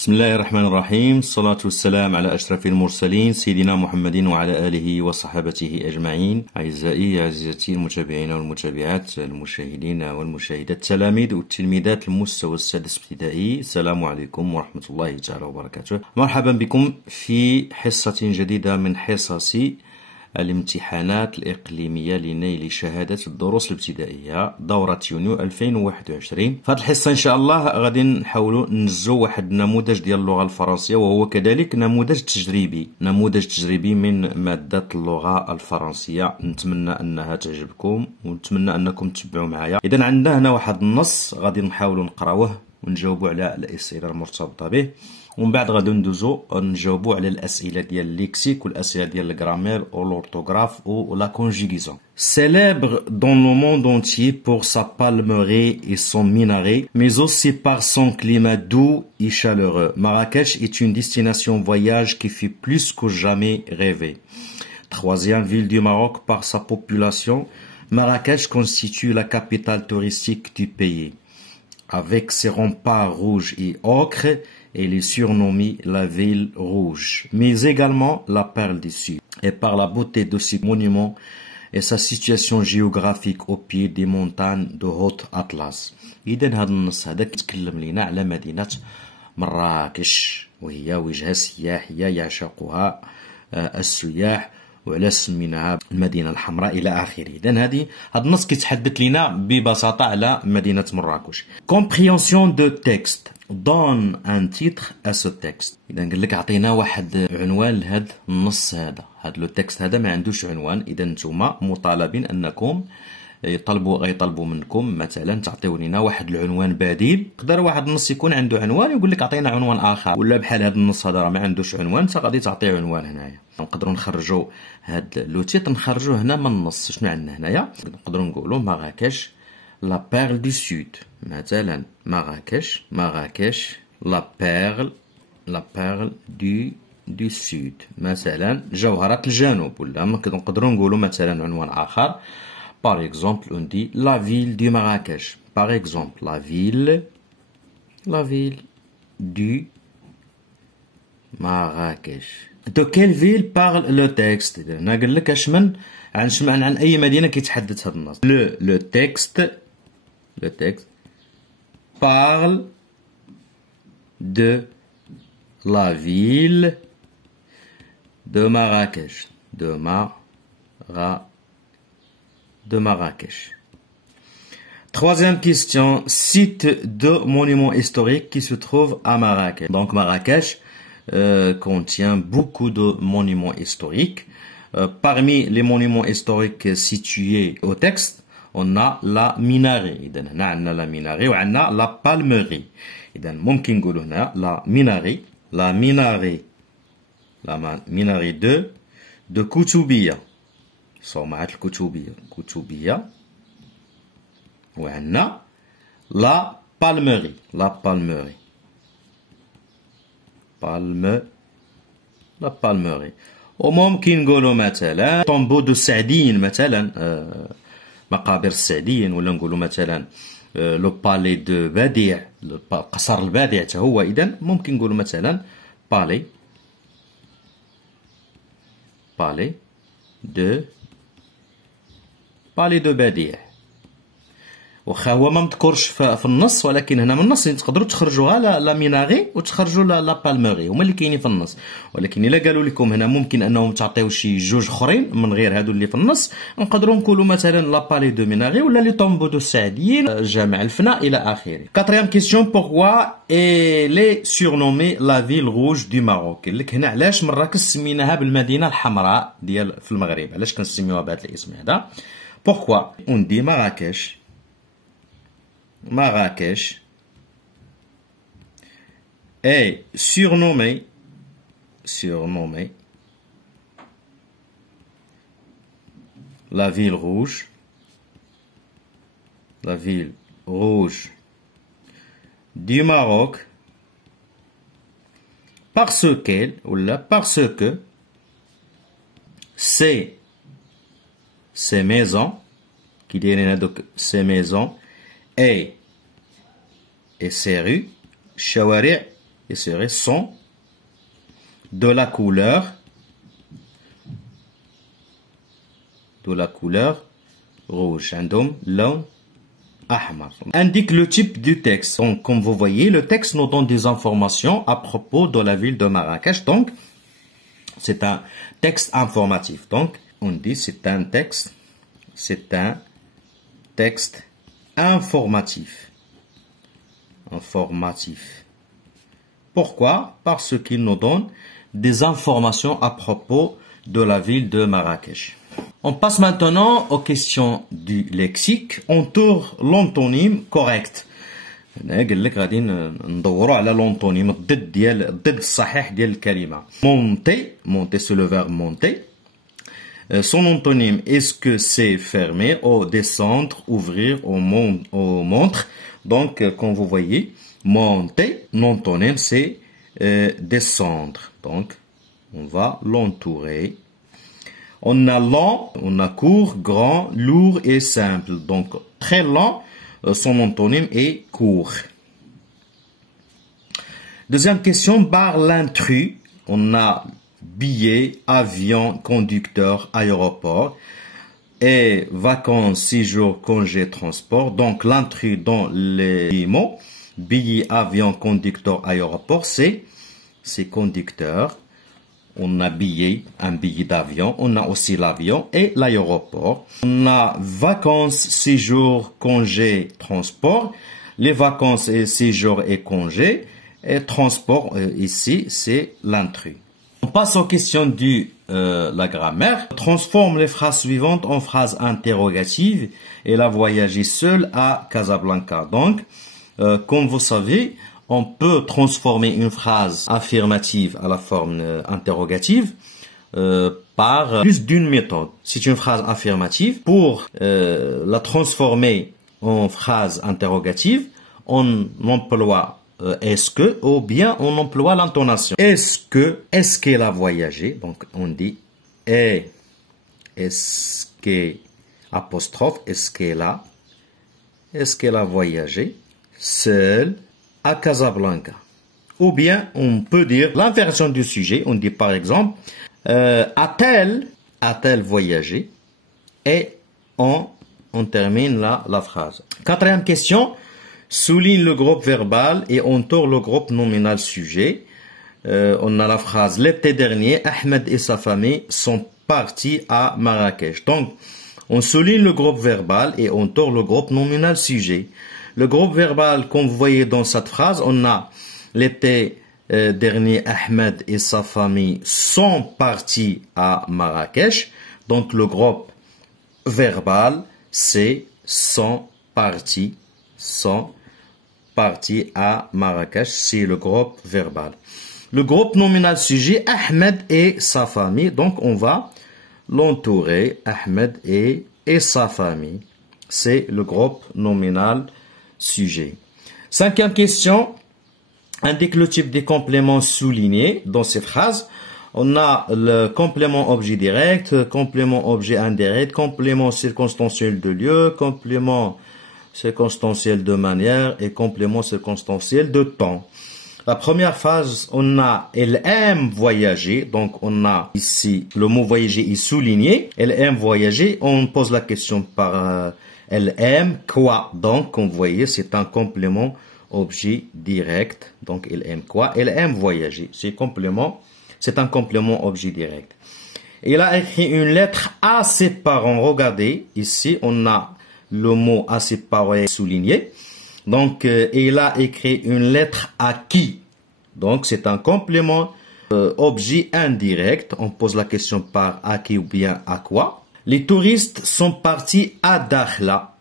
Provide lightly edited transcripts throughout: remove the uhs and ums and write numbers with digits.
بسم الله الرحمن الرحيم. الصلاة والسلام على أشرف المرسلين سيدنا محمد وعلى آله وصحابته أجمعين. أعزائي عزيزتي المتابعين والمتابعات، المشاهدين والمشاهدات، التلاميذ والتلميذات المستوى السادس ابتدائي، السلام عليكم ورحمة الله تعالى وبركاته. مرحبا بكم في حصة جديدة من حصص الامتحانات الإقليمية لنيل شهادة الدروس الابتدائية دورة يونيو 2021. في هذه الحصة إن شاء الله غادي نحاولوا ننجزوا واحد النموذج ديال اللغة الفرنسية، وهو كذلك نموذج تجريبي من مادة اللغة الفرنسية. نتمنى أنها تعجبكم ونتمنى أنكم تتبعوا معايا. إذا عندنا هنا واحد النص غادي نحاولوا نقراوه ونجاوبوا على الأسئلة المرتبطة به، ومن بعد غادي ندوزو نجاوبوا على الاسئله ديال الليكسيك والاسئله ديال الجرامير او l'orthographe ou la conjugaison. Célèbre dans le monde entier pour sa palmeraie et son minaret, mais aussi par son climat doux et chaleureux, Marrakech est une destination voyage qui fait plus que jamais rêver. Troisième ville du Maroc par sa population, Marrakech constitue la capitale touristique du pays. Avec ses remparts rouges et ocre, elle est surnommée la ville rouge, mais également la perle du Sud. Et par la beauté de ses monuments et sa situation géographique au pied des montagnes de Haute Atlas. إذا هذا النص هذا كيتكلم لنا على مدينة مراكش، وهي وجهة سياحية يعشقها السياح، وعلى سميناها المدينة الحمراء إلى آخره. إذا هذا النص كيتحدث لنا ببساطة على مدينة مراكش. Compréhension de texte. Donne un titre à ce texte. إذا قال لك عطينا واحد عنوان لهذا النص هذا. هذا لو تكست هذا ما عندوش عنوان، إذا نتوما مطالبين أنكم غيطلبوا منكم مثلا تعطيو لنا واحد العنوان بديل. يقدر واحد النص يكون عنده عنوان ويقول لك عطينا عنوان آخر، ولا بحال هذا النص هذا راه ما عندوش عنوان، انت غادي تعطيه عنوان هنايا. نقدروا نخرجوا هذا لو تيتر نخرجوه هنا من النص. شنو عندنا هنايا؟ نقدروا نقولوا مراكش لا بيرل دو سود، مثلا مراكش لا بيرل دو سود، مثلا جوهرة الجنوب. ولا نقدروا نقولوا مثلا عنوان آخر. Par exemple, on dit la ville du Marrakech. Par exemple, la ville du Marrakech. De quelle ville parle le texte? هنا قال لك عن أي مدينة كيتحدث هذا النص. Le texte parle de la ville de Marrakech. De Marrakech. Troisième question, cite deux monuments historiques qui se trouvent à Marrakech. Donc Marrakech contient beaucoup de monuments historiques. Parmi les monuments historiques situés au texte, on a la minaret. إذا هنا عندنا la minaret وعندنا la palmeraie. إذا ممكن نقولوا هنا la minaret de Koutoubia. صومعة الكتوبية. وعندنا لا بالمري. وممكن نقولوا مثلا طومبو دو السعديين، مثلا مقابر السعديين، ولا نقولوا مثلا لو بالي دو بديع، قصر البديع حتى هو. إذا ممكن نقولوا مثلا بالي دو بديع. واخا هو ما مذكورش في النص، ولكن هنا من النص تقدروا تخرجوها لا ميناغي وتخرجوا لا بالميري، هما اللي كاينين في النص. ولكن الا قالوا لكم هنا ممكن انهم تعطيو شي جوج اخرين من غير هادو اللي في النص، نقدروا نقولوا مثلا لا بالي دو ميناغي ولا لي طومبو دو السعديين، جامع الفناء الى اخره. كاتريام كيسيون، بوركوا لي سورنومي لا فيل روج دو ماروك. قال لك هنا علاش مراكش سميناها بالمدينه الحمراء ديال في المغرب، علاش كنسميوها بهذا الاسم هذا؟ Pourquoi on dit Marrakech est surnommé la ville rouge du Maroc parce que ces maisons et ces rues, الشوارع il serait sont de la couleur rouge. عندهم لون أحمر. Indique le type du texte. Donc, comme vous voyez, le texte nous donne des informations à propos de la ville de Marrakech. Donc, c'est un texte informatif. Donc, on dit c'est un texte informatif. Pourquoi? Parce qu'il nous donne des informations à propos de la ville de Marrakech. On passe maintenant aux questions du lexique. On tourne l'antonyme correct. قال لك غادي ندوروا على l'antonyme الضد الصحيح ديال الكلمة. Monter c'est le verbe monter. Son antonyme, est-ce que c'est fermer ou descendre, ouvrir ou montre? Donc, comme vous voyez, monter, l'antonyme c'est descendre. Donc, on va l'entourer. On a lent, on a court, grand, lourd et simple. Donc, très lent, son antonyme est court. Deuxième question, par l'intrus, on a billet, avion, conducteur, aéroport. Et vacances, séjour, congé, transport. Donc, l'intrus dans les mots, billet, avion, conducteur, aéroport, c'est conducteur. On a billet, un billet d'avion. On a aussi l'avion et l'aéroport. On a vacances, séjour, congé, transport. Les vacances et séjour et congé. Et transport, ici, c'est l'intrus. On passe aux questions de la grammaire. Transforme les phrases suivantes en phrases interrogatives. Elle a voyagé seule à Casablanca. Donc, comme vous savez, on peut transformer une phrase affirmative à la forme interrogative par plus d'une méthode. C'est une phrase affirmative. Pour la transformer en phrase interrogative, on emploie est-ce que ou bien on emploie l'intonation. Est-ce qu'elle a voyagé? Donc on dit est-ce que apostrophe est-ce qu'elle a voyagé seule à Casablanca. Ou bien, on peut dire l'inversion du sujet. On dit par exemple, a-t-elle voyagé? Et on termine la phrase. Quatrième question, souligne le groupe verbal et entoure le groupe nominal sujet. On a la phrase, l'été dernier, Ahmed et sa famille sont partis à Marrakech. Donc, on souligne le groupe verbal et entoure le groupe nominal sujet. Le groupe verbal, comme vous voyez dans cette phrase, on a l'été dernier, Ahmed et sa famille sont partis à Marrakech. Donc le groupe verbal, c'est sont partis à Marrakech. C'est le groupe verbal. Le groupe nominal sujet, Ahmed et sa famille. Donc on va l'entourer, Ahmed et sa famille. C'est le groupe nominal sujet. Cinquième question, indique le type des compléments soulignés dans ces phrases. On a le complément objet direct, complément objet indirect, complément circonstanciel de lieu, complément circonstanciel de manière et complément circonstanciel de temps. La première phrase, on a elle aime voyager. Donc on a ici le mot voyager est souligné. Elle aime voyager. On pose la question par elle aime quoi? Donc, comme vous voyez, c'est un complément objet direct. Donc, elle aime quoi? Elle aime voyager. C'est un complément objet direct. Il a écrit une lettre à ses parents. Regardez, ici, on a le mot à ses parents souligné. Donc, il a écrit une lettre à qui? Donc, c'est un complément objet indirect. On pose la question par à qui ou bien à quoi? Les touristes sont partis à Dakhla.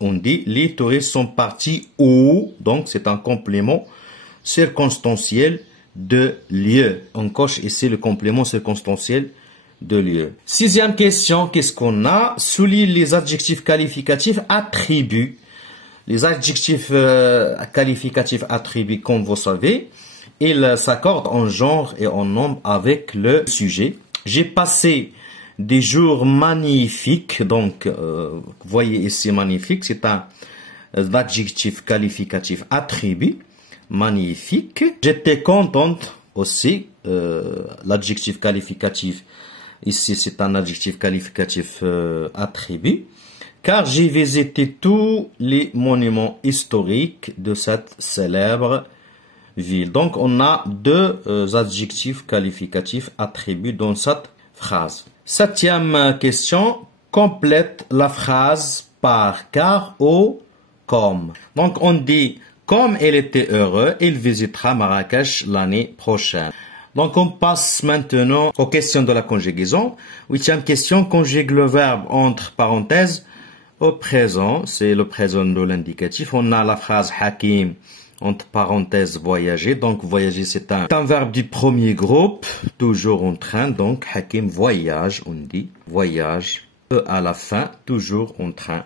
On dit les touristes sont partis où? Donc c'est un complément circonstanciel de lieu. On coche ici le complément circonstanciel de lieu. Sixième question, qu'est-ce qu'on a? Souligne les adjectifs qualificatifs attributs. Les adjectifs qualificatifs attributs, comme vous savez, ils s'accordent en genre et en nombre avec le sujet. J'ai passé des jours magnifiques. Donc, vous voyez ici magnifique, c'est un adjectif qualificatif attribut. magnifique. J'étais contente aussi. L'adjectif qualificatif, ici c'est un adjectif qualificatif attribut. Car j'ai visité tous les monuments historiques de cette célèbre ville. Donc, on a deux adjectifs qualificatifs attributs dans cette phrase. Septième question, complète la phrase par car ou comme. Donc, on dit, comme il était heureux, il visitera Marrakech l'année prochaine. Donc, on passe maintenant aux questions de la conjugaison. Huitième question, conjugue le verbe entre parenthèses au présent, c'est le présent de l'indicatif. On a la phrase Hakim, entre parenthèses, voyager. Donc, voyager, c'est un verbe du premier groupe, toujours en train. Donc, Hakim voyage, on dit. Voyage, à la fin, toujours en train.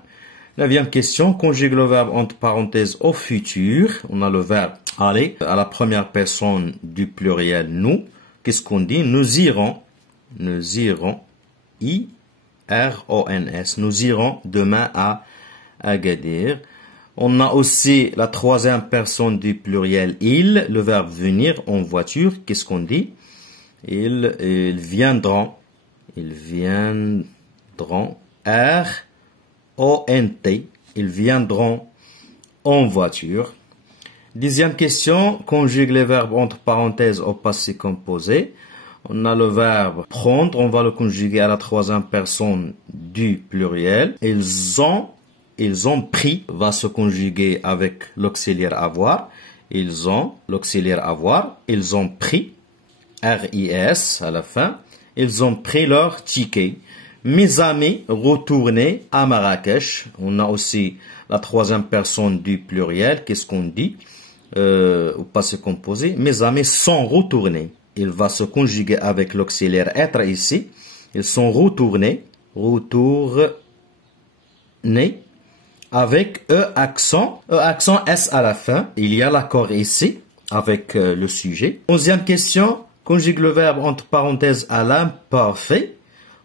Neuvième question, conjugue le verbe entre parenthèses au futur. On a le verbe aller, à la première personne du pluriel nous. Qu'est-ce qu'on dit? Nous irons, I-R-O-N-S. Nous irons demain à Agadir. On a aussi la troisième personne du pluriel il, le verbe venir en voiture. Qu'est-ce qu'on dit? Ils viendront. Ils viendront. R-O-N-T. Ils viendront en voiture. Dixième question, conjugue les verbes entre parenthèses au passé composé. On a le verbe prendre, on va le conjuguer à la troisième personne du pluriel. Ils ont pris, va se conjuguer avec l'auxiliaire avoir. Ils ont, l'auxiliaire avoir. Ils ont pris, R-I-S à la fin. Ils ont pris leur ticket. Mes amis retournés à Marrakech. On a aussi la troisième personne du pluriel. Qu'est-ce qu'on dit? Au passé composé. Mes amis sont retournés. Il va se conjuguer avec l'auxiliaire être ici. Ils sont retournés avec accent S à la fin. Il y a l'accord ici avec le sujet. Onzième question, conjugue le verbe entre parenthèses à l'imparfait.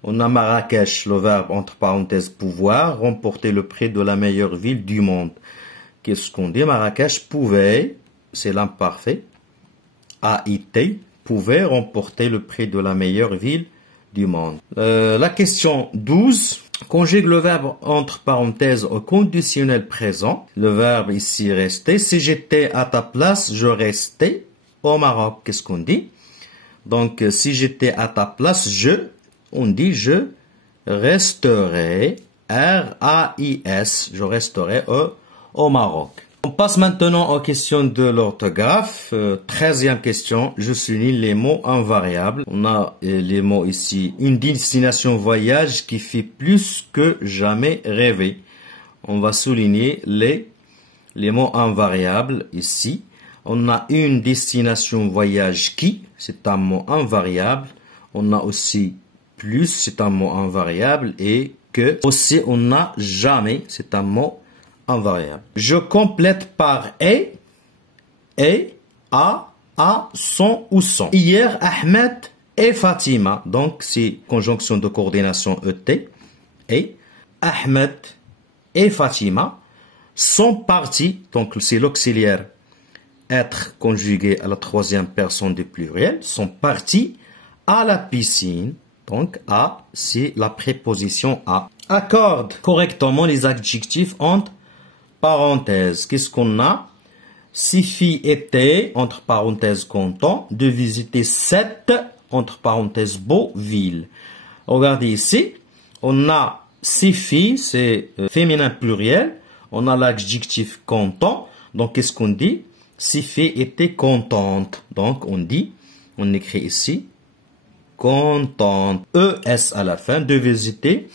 On a Marrakech, le verbe entre parenthèses pouvoir, remporter le prix de la meilleure ville du monde. Qu'est-ce qu'on dit? Marrakech pouvait, c'est l'imparfait, A-I-T, pouvait remporter le prix de la meilleure ville du monde. La question 12. Conjugue le verbe entre parenthèses au conditionnel présent. Le verbe ici rester. Si j'étais à ta place, je restais au Maroc. Qu'est-ce qu'on dit? Donc, si j'étais à ta place, on dit je resterai, R-A-I-S, je resterai au Maroc. On passe maintenant aux questions de l'orthographe. 13e question, je souligne les mots invariables. On a les mots ici. Une destination voyage qui fait plus que jamais rêver. On va souligner les mots invariables ici. On a une destination voyage qui, c'est un mot invariable. On a aussi plus, c'est un mot invariable. Et que, aussi on a jamais, c'est un mot invariable. Je complète par et, a, son ou son. Hier, Ahmed et Fatima, donc c'est conjonction de coordination ET, et Ahmed et Fatima sont partis, donc c'est l'auxiliaire être conjugué à la troisième personne du pluriel, sont partis à la piscine. Donc, à, c'est la préposition à. Accorde correctement les adjectifs entre parenthèses. Qu'est-ce qu'on a? Suffit était, entre parenthèses, content, de visiter cette, entre parenthèses, beau ville. Regardez ici, on a suffit, c'est féminin pluriel. On a l'adjectif content. Donc, qu'est-ce qu'on dit? Suffit était contente. Donc, on écrit ici, contente, ES à la fin, de visiter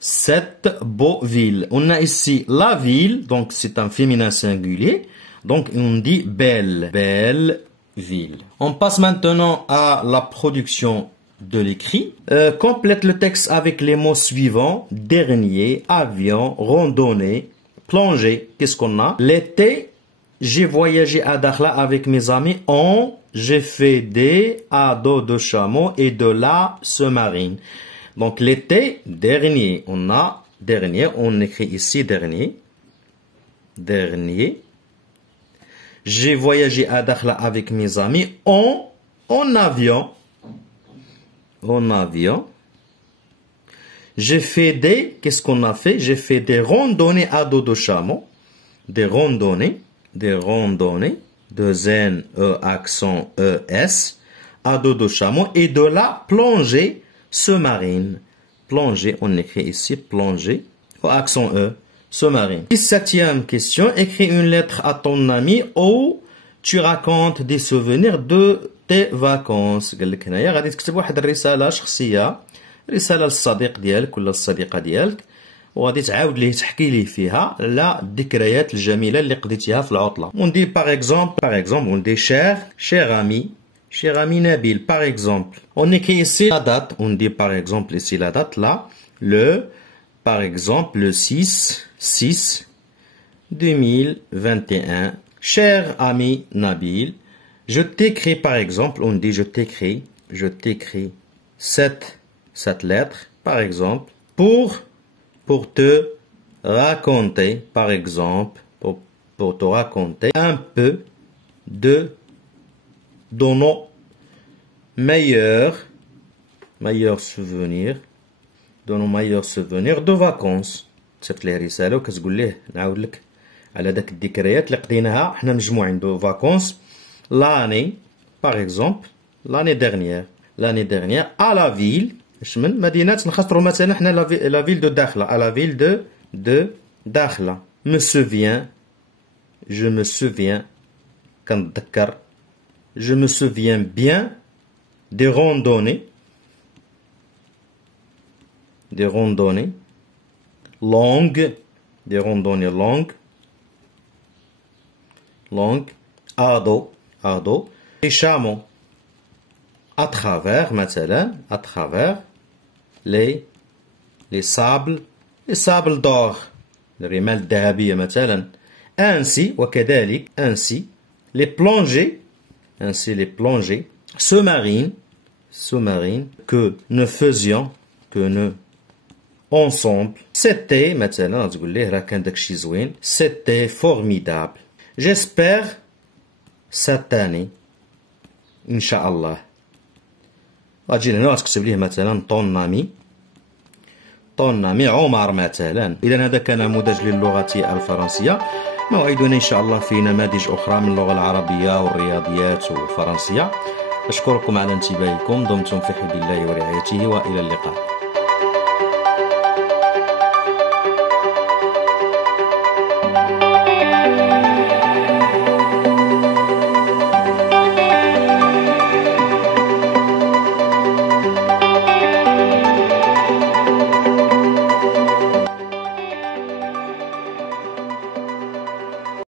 cette beau ville. On a ici la ville, donc c'est un féminin singulier. Donc on dit belle, belle ville. On passe maintenant à la production de l'écrit. Complète le texte avec les mots suivants. Dernier, avion, randonnée, plongée. Qu'est-ce qu'on a? L'été, j'ai voyagé à Dakhla avec mes amis j'ai fait des à dos de chameau et de la sous-marine. Donc, l'été, dernier, on écrit ici dernier. Dernier. J'ai voyagé à Dakhla avec mes amis en avion. En avion. J'ai fait des... Qu'est-ce qu'on a fait? J'ai fait des randonnées à dos de chameau. Des randonnées. Des randonnées. De N, E, accent, E, S. À dos de chameau. Et de la plongée sous-marine. Plongée, on écrit ici plongée. Au accent E. Sous-marine. 17e question. Écris une lettre à ton ami où tu racontes des souvenirs de tes vacances. قال لك هنايا غادي تكتب واحد الرسالة شخصية. رسالة للصديق ديالك ولا الصديقة ديالك. وغادي تعاود ليه تحكي ليه فيها على الذكريات الجميلة اللي قضيتيها في العطلة. On dit par exemple, on dit cher ami Nabil, par exemple. On écrit ici la date. On dit par exemple ici la date là. Par exemple, le 6 2021. Cher ami Nabil, je t'écris par exemple, on dit je t'écris cette lettre, par exemple, pour te raconter, par exemple, pour te raconter un peu de nos meilleurs souvenirs, de vacances. تسكت ليه رسالة وكتقول ليه نعاود لك على داك الذكريات اللي قضيناها حنا مجموعين دو فاكونس l'année par exemple l'année dernière à la ville من مدينة نخاطروا مثلا حنا la ville de Dakhla à la ville de Dakhla je me souviens كنتذكر je me souviens bien des randonnées longues à dos les chameaux à travers les sables d'or الرمال الذهبية مثلا ainsi les plongées sous-marines que nous faisions ensemble. C'était مثلا تقول ليه راه كان داكشي زوين. C'était formidable. J'espère cette année إن شاء الله. غتجي لهنا غتكتب ليه مثلا طون امي عمر مثلا. اذا هذا كان نموذج للغة الفرنسية. موعدنا ان شاء الله في نماذج اخرى من اللغة العربية والرياضيات والفرنسية. اشكركم على انتباهكم. دمتم في حفظ الله ورعايته والى اللقاء.